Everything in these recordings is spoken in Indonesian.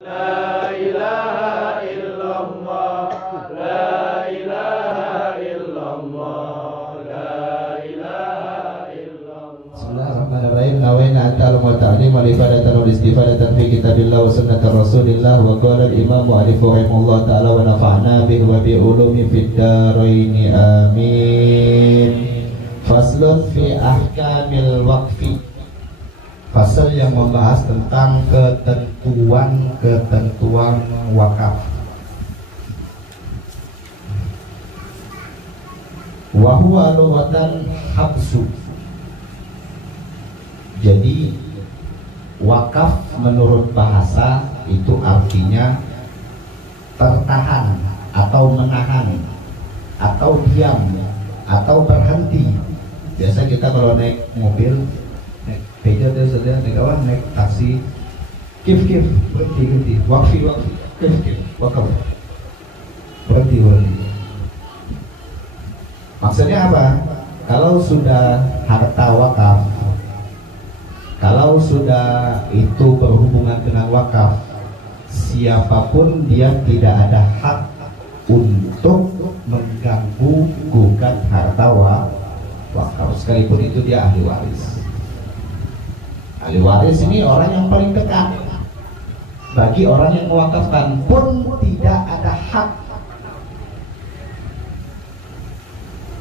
La ilaha illallah, la ilaha illallah, la ilaha illallah. Bismillahirrahmanirrahim. Nawaina antal muta'alim wal ibadatan wal istifadatan fi kitabillah wa sunnati rasulillah wa qala al-imam mu'allif rahimahullah ta'ala wa nafa'na bihi wa bi ulumi fid dharain amin. Faslun fi ahkamil waqfi. Fasal yang membahas tentang ketentuan wakaf. Wa huwa lughatan habsu. Jadi wakaf menurut bahasa itu artinya tertahan atau menahan atau diam atau berhenti. Biasa kita kalau naik mobil, naik beca saja, naik apa, naik taksi, kif berhenti, wakfi kif wakaf, berhenti. Maksudnya apa? Kalau sudah harta wakaf, kalau sudah itu berhubungan dengan wakaf, siapapun dia tidak ada hak untuk mengganggu gugat harta wakaf, sekalipun itu dia ahli waris. Ahli waris ini orang yang paling dekat. Bagi orang yang mewakafkan pun tidak ada hak,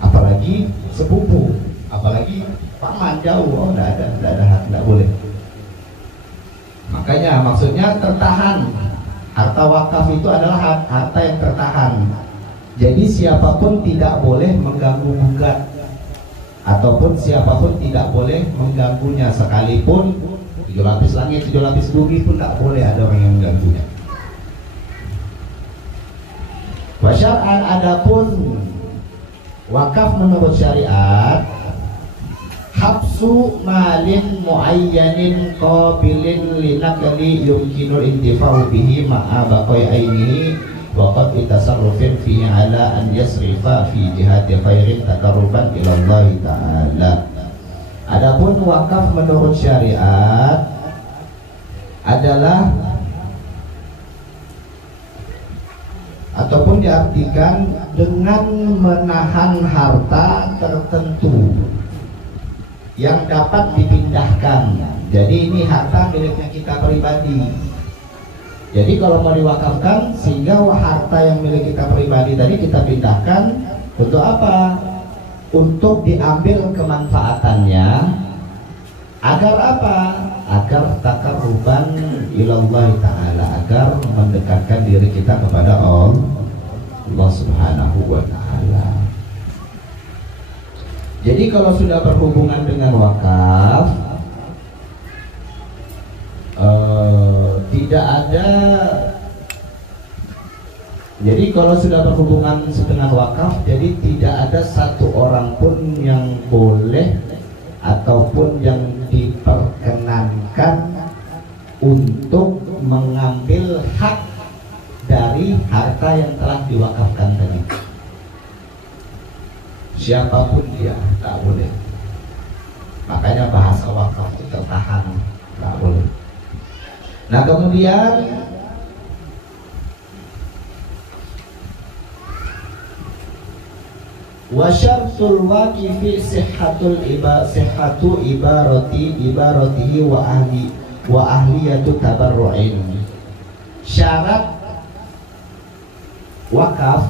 apalagi sepupu, apalagi paman jauh, tidak ada hak, tidak boleh. Makanya maksudnya tertahan. Harta wakaf itu adalah harta yang tertahan. Jadi siapapun tidak boleh mengganggu gugat, ataupun siapapun tidak boleh mengganggunya, sekalipun 7 lapis langit, 7 lapis bumi pun tidak boleh ada orang yang mengganggunya. Wa syar'an, adapun wakaf menurut syariat, habsu malin muayyanin qabilin linakali yumkinul intifa'u bihi ma'a baqai ainihi wa qad itasarrufin fihi ala an yasrifa fi jihati khairin taqarruban ila Allah ta'ala. Adapun wakaf menurut syariat adalah ataupun diartikan dengan menahan harta tertentu yang dapat dipindahkan. Jadi ini harta miliknya kita pribadi. Jadi kalau mau diwakafkan, sehingga harta yang milik kita pribadi tadi kita pindahkan untuk apa? Untuk diambil kemanfaatannya. Agar apa? Agar taqarruban ilallah ta'ala, agar mendekatkan diri kita kepada Allah subhanahu wa ta'ala. Jadi kalau sudah berhubungan dengan wakaf, tidak ada. Jadi kalau sudah berhubungan dengan wakaf, jadi tidak ada satu orang pun yang boleh ataupun yang diperkenankan untuk mengambil hak dari harta yang telah diwakafkan tadi. Siapapun dia tak boleh. Makanya bahasa wakaf itu tertahan, tak boleh. Nah kemudian wa syartul waqifi sihhatu ibaratihi wa ahliyatu tabarru'in. Syarat wakaf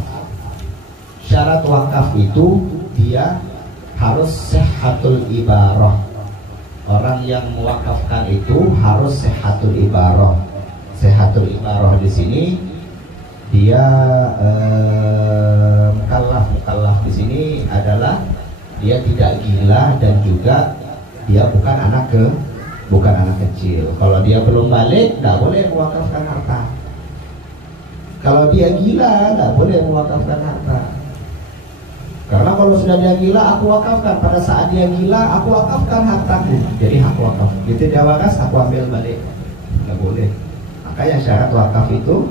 itu dia harus sihhatul ibarah. Orang yang mewakafkan itu harus sihhatul ibarah. Sihhatul ibarah di sini dia mukallaf di sini adalah dia tidak gila dan juga dia bukan anak kecil. Kalau dia belum balik, tidak boleh mewakafkan harta. Kalau dia gila, tidak boleh mewakafkan harta. Karena kalau sudah dia gila, aku wakafkan. Pada saat dia gila, aku wakafkan hartaku. Jadi hak wakaf. Gitu dia wakas, aku ambil balik. Tidak boleh. Makanya syarat wakaf itu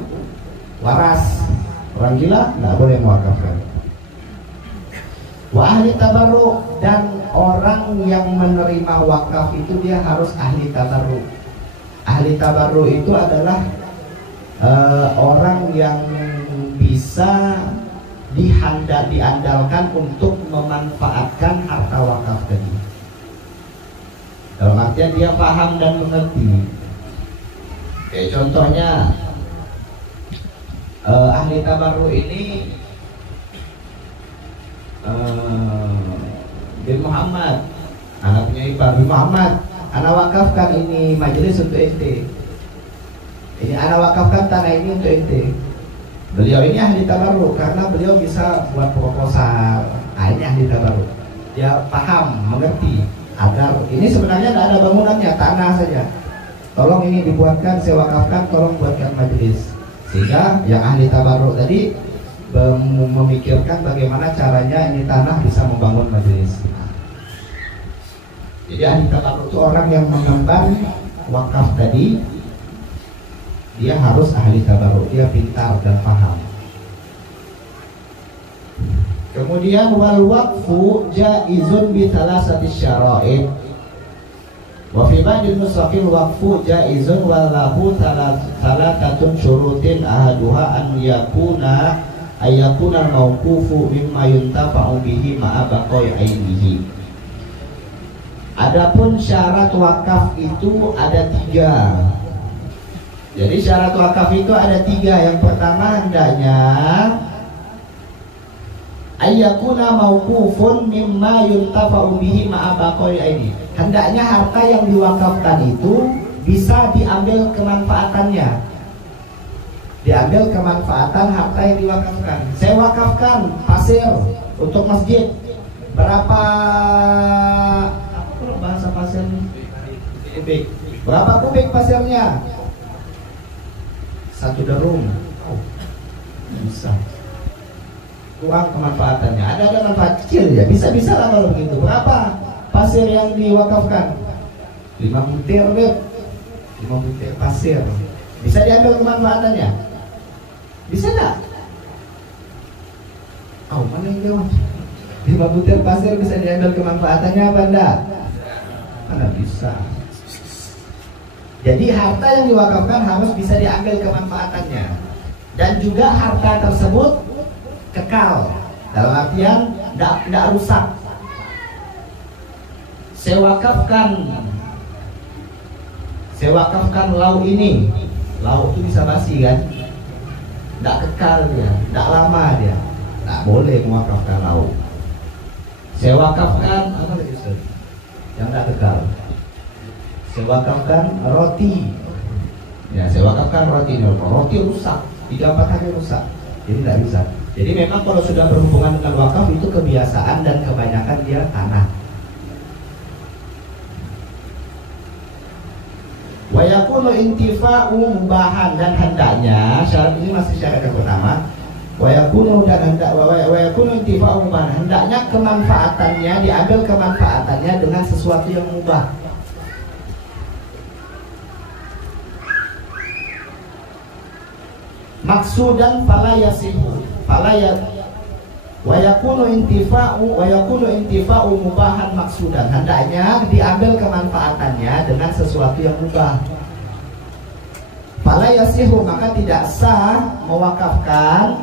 waras. Orang gila tidak boleh mewakafkan. Wa ahli tabarru, dan orang yang menerima wakaf itu dia harus ahli tabarru. Ahli tabarru itu adalah yang bisa diandalkan untuk memanfaatkan harta wakaf tadi. Dalam artian dia paham dan mengerti. Kayak contohnya ahli tabarruk ini bin Muhammad, anaknya Ipar bin Muhammad, anak wakafkan ini majelis untuk ente. Ini anak wakafkan tanah ini untuk ente. Beliau ini ahli tabarruk karena beliau bisa buat proposal. Ini ahli tabarruk. Dia paham, mengerti. Agar ini sebenarnya tidak ada bangunannya, tanah saja. Tolong ini dibuatkan, saya wakafkan, tolong buatkan majelis. Sehingga yang ahli tabarruk tadi memikirkan bagaimana caranya ini tanah bisa membangun majelis. Jadi ahli tabarruk itu orang yang mengemban wakaf tadi. Dia harus ahli tabarruk, dia pintar dan paham. Kemudian wal waqfu jaizun bi thalathati syara'id. Wa fi ba'dil nusakil waqfu jaizun wa lahu thalathatun syurutin ahaduha an yakuna al-mawqufu mimma yuntafa'u bihi ma'a baqai ainihi. Adapun syarat wakaf itu ada 3. Jadi syarat wakaf itu ada 3. Yang pertama hendaknya ayyakuna mauqufun mimma yuntafa'u bihi ma'a baqai aini. Hendaknya harta yang diwakafkan itu bisa diambil kemanfaatannya. Diambil kemanfaatan harta yang diwakafkan. Saya wakafkan pasir untuk masjid. Berapa bahasa pasir? Kubik. Berapa kubik pasirnya? 1 drum. Bisa. Kurang kemanfaatannya. Ada manfaat kecil ya. Bisa lah kalau begitu. Berapa pasir yang diwakafkan? 5 butir, Beb. 5 butir pasir. Bisa diambil kemanfaatannya? Bisa enggak? Mana yang jawab? 5 butir pasir bisa diambil kemanfaatannya apa enggak? Mana bisa. Jadi harta yang diwakafkan harus bisa diambil kemanfaatannya. Dan juga harta tersebut kekal. Dalam artian tidak rusak. Saya wakafkan lauk ini. Lauk itu bisa basi kan? Tidak kekal dia, tidak lama dia. Tidak boleh mewakafkan lauk. Saya wakafkan apa lagi Ustaz? Yang tidak kekal. Saya wakafkan roti. Ya, saya wakafkan roti. Roti rusak, 3-4 hari rusak. Jadi tidak bisa. Jadi memang kalau sudah berhubungan dengan wakaf itu kebiasaan dan kebanyakan dia tanah. Wa yakunu intifa'u mubahan, dan hendaknya syarat ini masih syarat yang pertama. Wa yakunu intifa'u mubahan, hendaknya kemanfaatannya diambil kemanfaatannya dengan sesuatu yang mubah. Maksudan fala yasihu wa yakunu intifa'u mubahan maksudan, hendaknya diambil kemanfaatannya dengan sesuatu yang mubah. Fala yasihu, maka tidak sah mewakafkan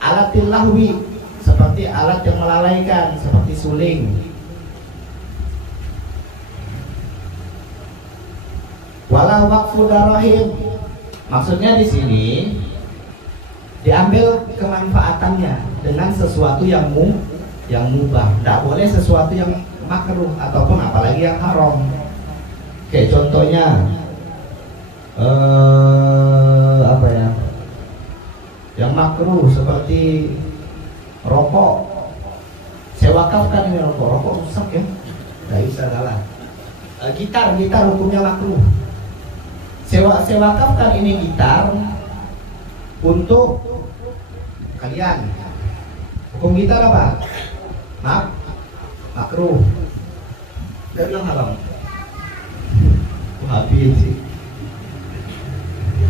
alatil lahwi, seperti alat yang melalaikan, seperti suling. Wala waqfu darahim, maksudnya di sini diambil kemanfaatannya dengan sesuatu yang mubah. Tidak boleh sesuatu yang makruh ataupun apalagi yang haram. Kayak contohnya apa ya? Yang makruh seperti rokok. Saya wakafkan ini rokok rusak ya. Tidak bisa salah. Gitar hukumnya makruh. Saya wakafkan ini gitar untuk kalian. Hukum gitar apa? Makruh. Dia bilang haram. Habis sih.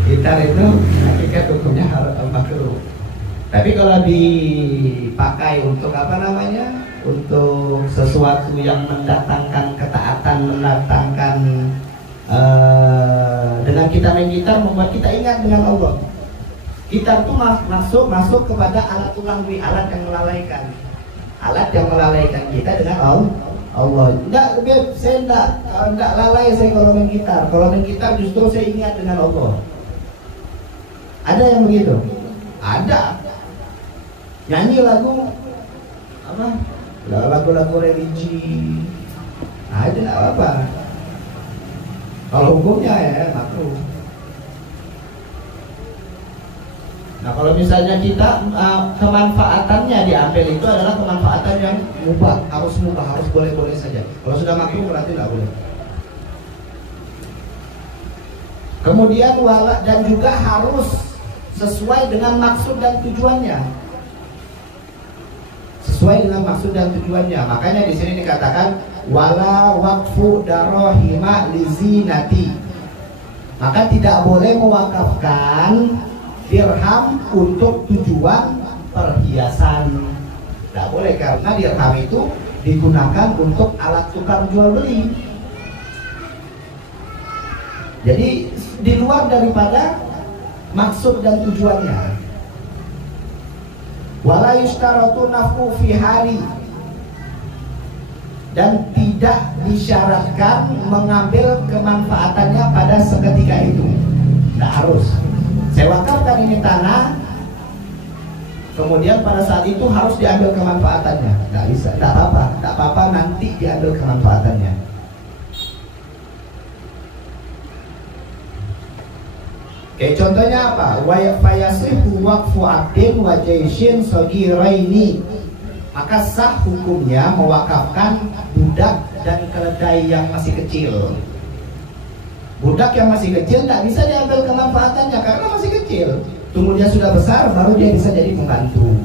Gitar itu hakikat hukumnya makruh. Tapi kalau dipakai untuk apa namanya? Untuk sesuatu yang mendatangkan ketaatan, mendatangkan dengan kita main gitar membuat kita ingat dengan Allah. Gitar itu masuk kepada alat ulangwi, alat yang melalaikan. Alat yang melalaikan kita dengan Allah. Saya enggak lalai saya kalau main gitar. Kalau main gitar justru saya ingat dengan Allah. Ada yang begitu? Ada. Nyanyi lagu apa? Lagu-lagu religi. Ada apa? Kalau hukumnya ya makruh. Nah kalau misalnya kita kemanfaatannya diambil itu adalah kemanfaatan yang mubah, harus boleh-boleh saja. Kalau sudah makruh berarti tidak boleh. Kemudian dan juga harus sesuai dengan maksud dan tujuannya. Sesuai dengan maksud dan tujuannya. Makanya di sini dikatakan wala waqfu darahima lizinati. Maka tidak boleh mewakafkan dirham untuk tujuan perhiasan. Tidak boleh, karena dirham itu digunakan untuk alat tukar jual beli. Jadi di luar daripada maksud dan tujuannya. Wala yushtaratu naf'u fi hari, dan tidak disyaratkan mengambil kemanfaatannya pada seketika itu. Tidak harus. Saya wakafkan ini tanah, kemudian pada saat itu harus diambil kemanfaatannya. Tidak bisa, tidak apa-apa, nanti diambil kemanfaatannya. Oke, contohnya apa? Wa fayasihu waqfu abdin wa jaishin sagiraini. Maka sah hukumnya mewakafkan budak dan keledai yang masih kecil. Budak yang masih kecil tak bisa diambil kemanfaatannya karena masih kecil. Tunggu dia sudah besar baru dia bisa jadi pembantu.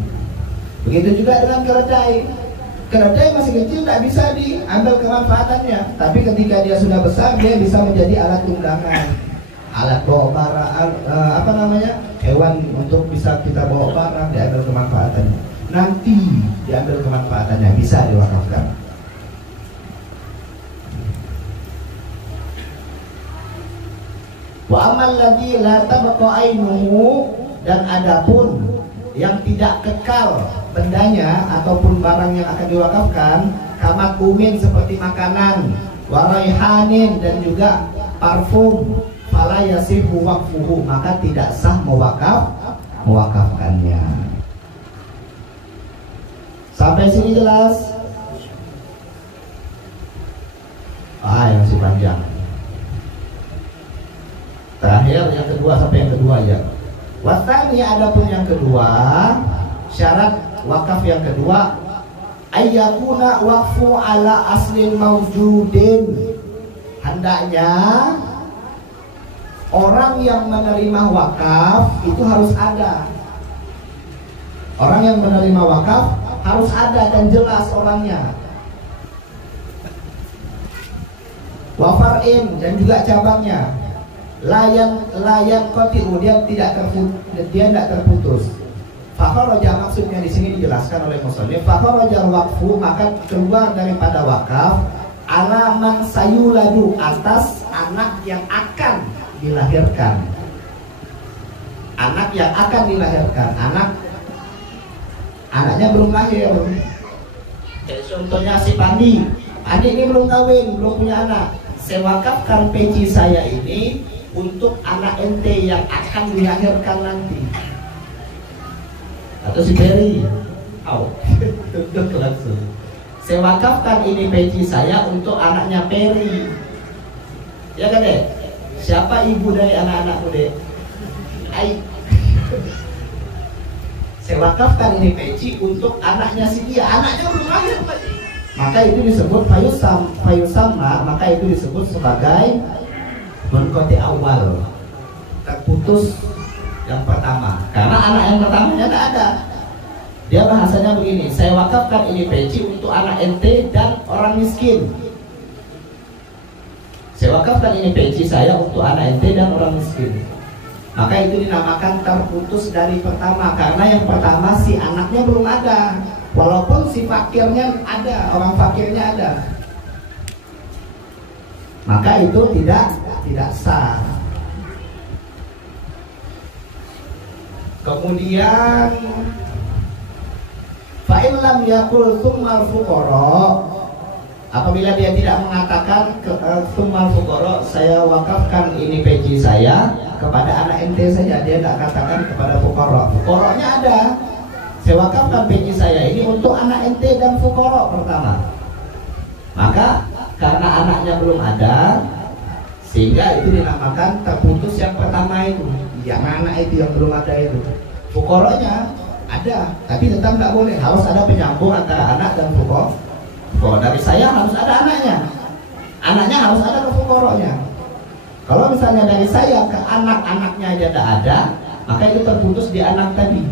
Begitu juga dengan keledai. Keledai masih kecil tak bisa diambil kemanfaatannya. Tapi ketika dia sudah besar dia bisa menjadi alat tunggangan, alat bawa barang, hewan untuk bisa kita bawa barang, diambil kemanfaatannya. Nanti diambil kemanfaatannya, bisa diwakafkan. Wa amal ladzi la tabqa ainuhu, dan adapun yang tidak kekal bendanya ataupun barang yang akan diwakafkan, kamakumin seperti makanan, wa raihanin dan juga parfum, fala yasihu waqfuhu, maka tidak sah mewakafkannya. Sampai sini jelas? Yang masih panjang. Terakhir yang kedua, sampai yang kedua ya. Wasani, adapun yang kedua, syarat wakaf yang kedua, ayyakuna waqfu ala aslin mawjudin. Hendaknya orang yang menerima wakaf itu harus ada. Orang yang menerima wakaf harus ada dan jelas orangnya. Wafar'in, dan juga cabangnya. Layan kotiu, dia tidak terputus. Fakharaja, maksudnya di sini dijelaskan oleh musannif, fakharaja waqfu, maka keluar daripada wakaf ala man sayuladu, atas anak yang akan dilahirkan. Anak yang akan dilahirkan, anaknya belum lahir. Contohnya si Pandi ini belum kawin, belum punya anak. Saya wakafkan peci saya ini untuk anak ente yang akan dilahirkan nanti. Atau si Peri, tutup langsung. Saya wakafkan ini peci saya untuk anaknya Peri. Ya kan deh? Siapa ibu dari anak-anakmu deh? Saya wakafkan ini peci untuk anaknya si dia. Anaknya belum lahir lagi. Maka itu disebut fayusama, maka itu disebut sebagai munqati awal, terputus yang pertama. Karena anak yang pertamanya tidak ada. Dia bahasanya begini, saya wakafkan ini peci untuk anak ente dan orang miskin. Saya wakafkan ini peci saya untuk anak ente dan orang miskin. Maka itu dinamakan terputus dari pertama, karena yang pertama si anaknya belum ada. Walaupun si fakirnya ada, orang fakirnya ada, maka itu tidak sah. Kemudian fa'in lam yakul tsummal fuqara, apabila dia tidak mengatakan tsummal fuqara, saya wakafkan ini peci saya kepada anak ente saja, dia tidak katakan kepada fuqara. Fuqaranya ada, saya wakafkan peci saya ini untuk anak ente dan fuqara pertama. Maka karena anaknya belum ada, sehingga itu dinamakan terputus yang pertama itu, yang anak itu yang belum ada itu. Fuqaranya ada, tapi tetap nggak boleh, harus ada penyambung antara anak dan fuqara. Dari saya harus ada anaknya harus ada ke fuqaranya. Kalau misalnya dari saya ke anak-anaknya aja tidak ada, maka itu terputus di anak tadi.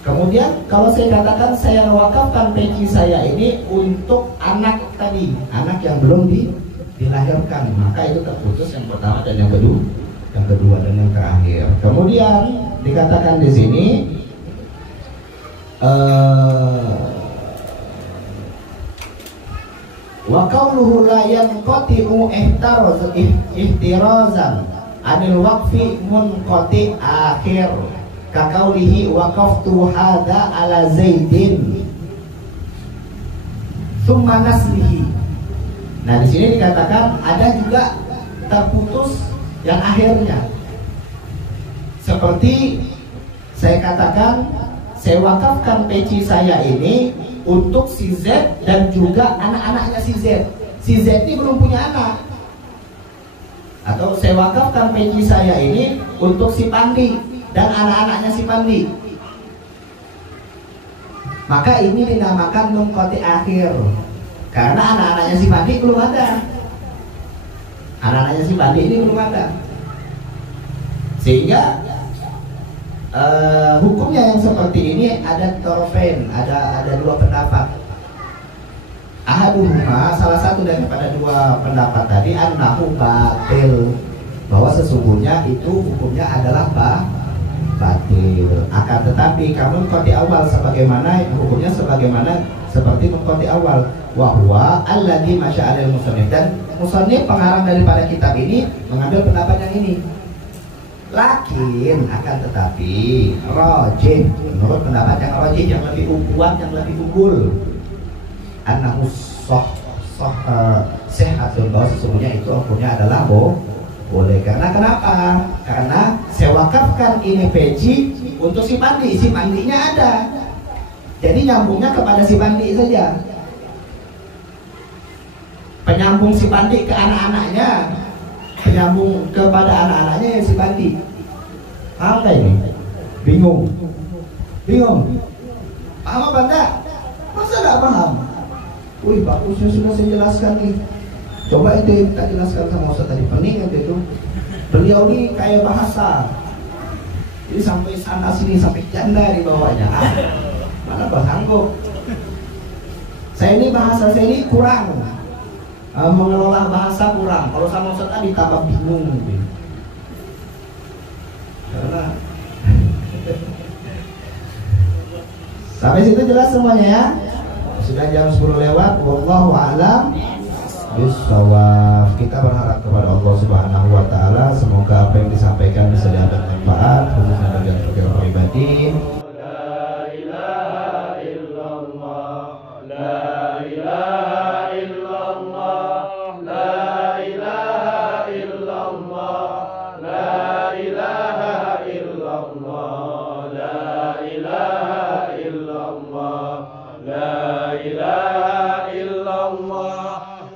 Kemudian kalau saya katakan saya wakafkan peci saya ini untuk anak tadi, anak yang belum dilahirkan, maka itu terputus yang pertama dan yang kedua dan yang terakhir. Kemudian dikatakan di sini wa qawluhu la yanqati'u ihtirazan anil waqfi munqati akhir ka qawlihi waqaftu hadza ala zaidin thumma naslihi. Nah, di sini dikatakan ada juga terputus yang akhirnya. Seperti saya katakan, saya wakafkan peci saya ini untuk si Z dan juga anak-anaknya si Z. Si Z ini belum punya anak. Atau saya wakafkan peci saya ini untuk si Pandi dan anak-anaknya si Pandi. Maka ini dinamakan munqati akhir, karena anak-anaknya si Pandi belum ada. Anak-anaknya si Pandi ini belum ada. Sehingga hukumnya yang seperti ini ada torofen, ada dua pendapat. Ahaduhuma, salah satu daripada dua pendapat tadi, annahu batil, bahwa sesungguhnya itu hukumnya adalah batil. Akan tetapi kamu munqati awal sebagaimana hukumnya sebagaimana seperti munqati awal. Wa huwa alladzi masya'alil musannif, dan musannif pengarang daripada kitab ini mengambil pendapat yang ini. Lakin akan tetapi rajih, menurut pendapat yang rajih, yang lebih kuat, yang lebih unggul, annahu sehatun, bahwa sesungguhnya itu hukumnya adalah boleh. Karena kenapa? Karena saya wakafkan ini peci untuk si Pandi, si Pandinya ada, jadi nyambungnya kepada si Pandi saja. Penyambung si Pandi ke anak-anaknya, penyambung kepada anak-anaknya yang si Pandi. Paham gak ini? Bingung? Paham apa enggak? Masa gak paham? Wih, bagusnya sudah saya jelaskan nih. Coba itu kita jelaskan sama Ustaz tadi, pening itu. Beliau ini kayak bahasa, jadi sampai sana sini, sampai janda di bawahnya. Mana bersanggup. Saya ini bahasa saya ini kurang, mengelola bahasa kurang. Kalau sama Ustaz tadi tambah bingung gitu. Karena sampai situ jelas semuanya ya. Sudah jam 10 lewat. Wallahu a'lam bishawab. Kita berharap kepada Allah Subhanahu wa taala semoga apa yang disampaikan bisa dapat manfaat khususnya bagi kita pribadi.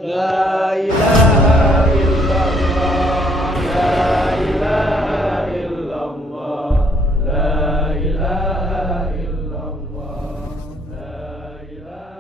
La ilaha